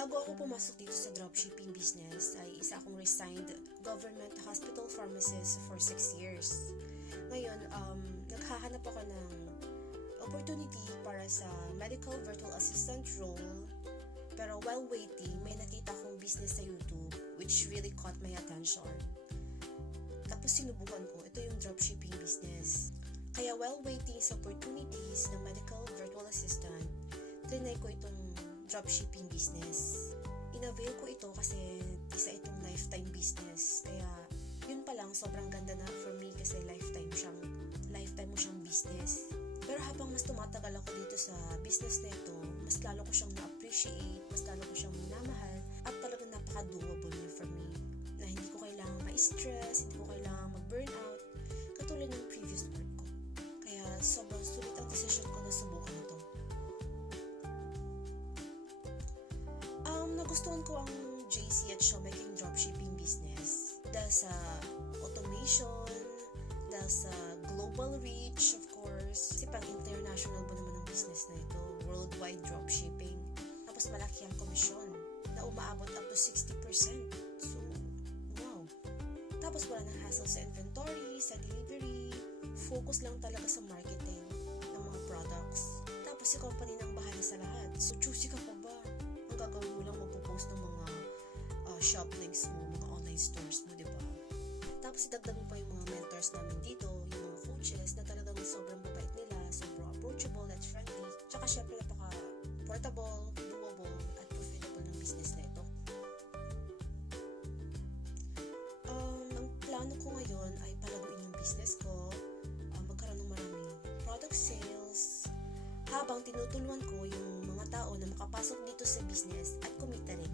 Bago ako pumasok dito sa dropshipping business, ay isa akong resigned government hospital pharmacist for 6 years. Ngayon, naghahanap ako ng opportunity para sa medical virtual assistant role. Pero while waiting, may nakita akong business sa YouTube which really caught my attention. Tapos sinubukan ko, ito yung dropshipping business. Kaya while waiting sa opportunities ng medical virtual assistant, trinay ko itong dropshipping business. Inavail ko ito kasi isa itong lifetime business. Kaya yun pa lang, sobrang ganda na for me kasi lifetime mo siyang business. Pero habang mas tumatagal ako dito sa business na ito, mas lalo ko siyang na-appreciate, mas lalo ko siyang minamahal, at talagang napaka-doable niya for me. Na hindi ko kailangan ma-stress, hindi ko kailangan mag-burnout, katulad ng previous work ko. Kaya sobrang sulit ang decision ko na subukan ito. Nagustuhan ko ang JC at Showmaking dropshipping business dahil sa automation, dahil sa global reach, of course. Kasi pang international mo naman ang business na ito, worldwide dropshipping. Tapos malaki ang komisyon na umaabot up to 60%. So, wow. Tapos wala nang hassle sa inventory, sa delivery. Focus lang talaga sa marketing ng mga products. Tapos si company nang bahala sa lahat. So, choosy ka pa ba? Ang gagawin mo lang magpo-post ng mga shop links mo, mga online stores mo, diba? Tapos idagdag mo pa yung mga mentors namin dito, yung mga coaches na talagang sobrang babait nila, sobrang approachable at friendly. Tsaka syempre napaka-portable, doable, at profitable ng business na ito. Ang plano ko ngayon ay palaguin yung business ko, magkaroon ng maraming product sales, habang tinutulungan ko yung mga tao na makapasok dito sa business at kumita rin